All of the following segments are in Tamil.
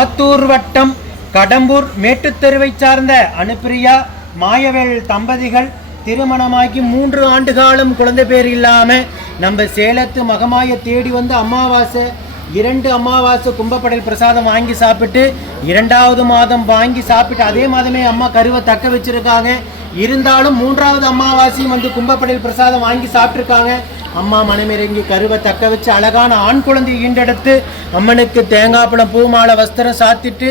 ஆத்தூர் வட்டம் கடம்பூர் மேட்டுத்தெருவை சார்ந்த அனுப்பிரியா மாயவேல் தம்பதிகள் திருமணமாகி 3 ஆண்டு காலம் குழந்தை பேர் இல்லாமல் நம்ம சேலத்து மகமாயை தேடி வந்து அமாவாசை 2 அமாவாசை கும்பப்படையில் பிரசாதம் வாங்கி சாப்பிட்டு 2வது மாதம் வாங்கி சாப்பிட்டு அதே மாதமே அம்மா கருவை தக்க வச்சிருக்காங்க. இருந்தாலும் 3வது அமாவாசையும் வந்து கும்பப்படையில் பிரசாதம் வாங்கி சாப்பிட்ருக்காங்க. அம்மா மனமிறங்கி கருவை தக்க வச்சு அழகான ஆண் குழந்தை ஈண்டெடுத்து அம்மனுக்கு தேங்காய் பழம் பூமாலை வஸ்திரம் சாத்திட்டு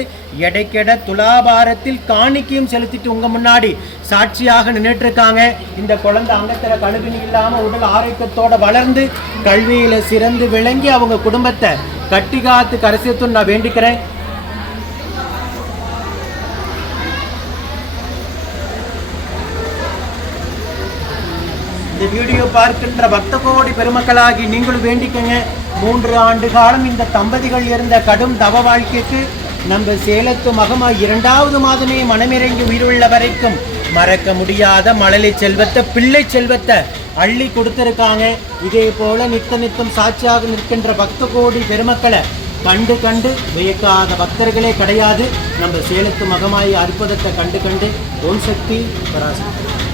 எடைக்கெட துலாபாரத்தில் காணிக்கையும் செலுத்திட்டு உங்க முன்னாடி சாட்சியாக நின்றுட்டு இருக்காங்க. இந்த குழந்தை அங்கத்தில் கழுவினி இல்லாமல் உடல் ஆரோக்கியத்தோட வளர்ந்து கல்வியில சிறந்து விளங்கி அவங்க குடும்பத்தை கட்டி காத்து கரைசேத்துன்னு நான் வேண்டிக்கிறேன். இந்த வீடியோ பார்க்கின்ற பக்த கோடி பெருமக்களாகி நீங்களும் வேண்டிக்கங்க. 3 ஆண்டு காலம் இந்த தம்பதிகள் இருந்த கடும் தவ வாழ்க்கைக்கு நம்ம சேலத்து மகமா 2வது மாதமே மனமிறங்கி உயிருள்ள வரைக்கும் மறக்க முடியாத மழலை செல்வத்தை பிள்ளை செல்வத்தை அள்ளி கொடுத்துருக்காங்க. இதே போல நித்தம் சாட்சியாக நிற்கின்ற பக்த கோடி பெருமக்களை கண்டு வியக்காத பக்தர்களே கிடையாது. நம்ம சேலத்து மகமாயி அற்புதத்தை கண்டு ஓம் சக்தி பராசக்தி.